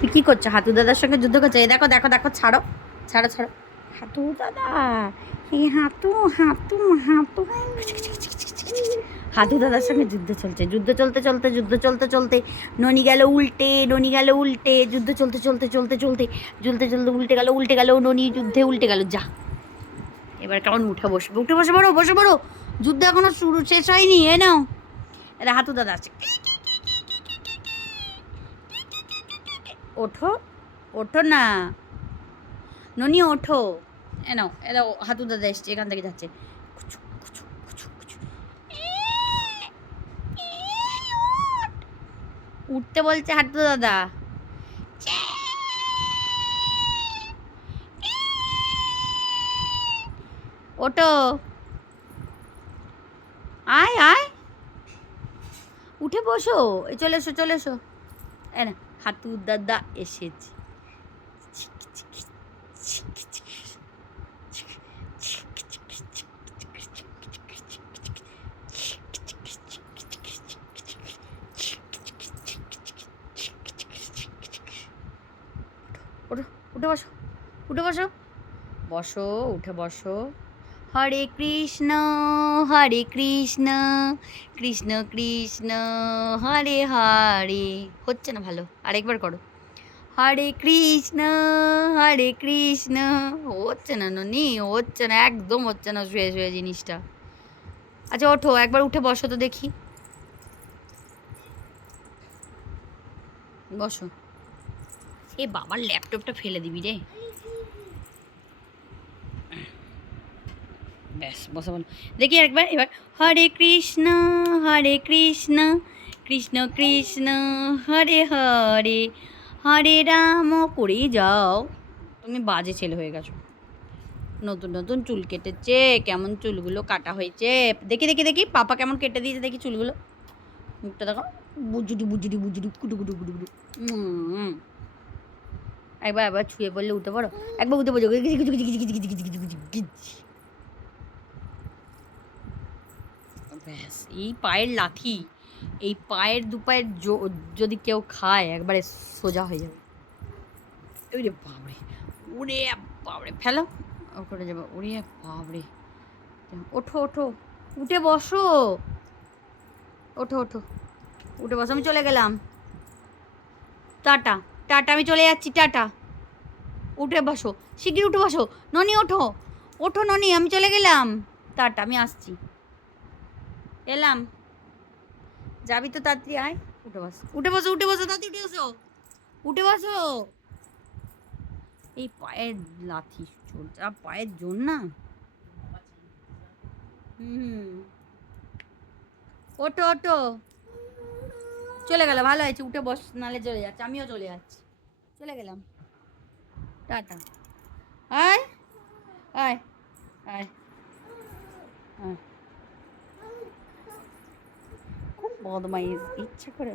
তুই কী করছো? হাতু দাদার সঙ্গে যুদ্ধ করছো? এই দেখো দেখো দেখো, ছাড়ো ছাড়ো ছাড়ো। হাতু দাদা, এই হাতু হাতু হাতু, হাতু দাদার সঙ্গে যুদ্ধ চলছে। যুদ্ধ চলতে চলতে যুদ্ধ চলতে চলতে ননি গেল উল্টে, ননি গেল উল্টে, যুদ্ধ চলতে চলতে চলতে চলতে চলতে চলতে উল্টে গেল ননি, যুদ্ধে উল্টে গেল। যা, এবার কেমন উঠে বসবে? উঠে বসে পড়ো, বসে পড়ো। যুদ্ধ এখনো শুরু শেষ হয়নি। এ নাও, এটা হাতু দাদা আছে। ওঠো, ওঠো না ননি, ওঠো। এ নাও, এ দাও, হাতু দাদা এসছে, এখান থেকে যাচ্ছে। উঠতে বলছে হাতু দাদা। ওঠো, আয় আয়, উঠে বসো। এ চলে এসো, চলে এসো। এ না, হাতু দাদা এসেছে। ওঠো, উঠে বসো, উঠে বসো, বসো, উঠে বসো। হরে কৃষ্ণ, হরে কৃষ্ণ, কৃষ্ণ কৃষ্ণ, হরে হরে। হচ্ছে না ভালো, আরেকবার করো। হরে কৃষ্ণ, হরে কৃষ্ণ। হচ্ছে না ননি, হচ্ছে না, একদম হচ্ছে না শুয়ে শুয়ে জিনিসটা। আচ্ছা ওঠো, একবার উঠে বসো তো দেখি। বসো। এ বাবার ল্যাপটপটা ফেলে দিবি রে। ব্যাস, বসা বলো দেখি একবার। এবার হরে কৃষ্ণ, হরে কৃষ্ণ, কৃষ্ণ কৃষ্ণ, হরে হরে, হরে রাম করেই যাও। তুমি বাজে ছেলে হয়ে গেছো। নতুন নতুন চুল কেটেছে, কেমন চুলগুলো কাটা হয়েছে দেখি দেখি দেখি। পাপা কেমন কেটে দিয়েছে দেখি চুলগুলো। মুখটা দেখো, বুজুডি বুজুডি বুজুডি কুটু কুটু কুটু কুটু। একবার একবার ছুঁয়ে পড়লে উঠে পড়ো। একবার উঠে পড়ো। ব্যাস, এই পায়ের লাথি, এই পায়ের দুপায়ের যদি কেউ খায় একবারে সোজা হয়ে যাবে। ওরে বাবরে, ওরে বাবরে, ফেলো করে যাবো। ওরে বাবরে, ওঠো ওঠো, উঠে বসো। ওঠো ওঠো, উঠে বসো। আমি চলে গেলাম, টাটা টাটা, আমি চলে যাচ্ছি, টাটা। উঠে বসো, শিগগির উঠে বসো। ননি ওঠো, ওঠো ননি, আমি চলে গেলাম, টাটা, আমি আসছি, এলাম। যাবি তো তাড়াতাড়ি আয়। উঠে বসো, উঠে বসো, উঠে বসো, তাড়াতাড়ি উঠে বসো, উঠে বসো। এই পায়ের লাথি, যা পায়ের জোর না। হুম, ওঠো ওঠো, চলে গেল, ভালো হয়েছে, উঠে বস, নালে চলে যাচ্ছে, আমিও চলে যাচ্ছি, চলে গেলাম, টাটা। আয় আয় আয় আয়। খুব বদমাইশ, ইচ্ছে করে।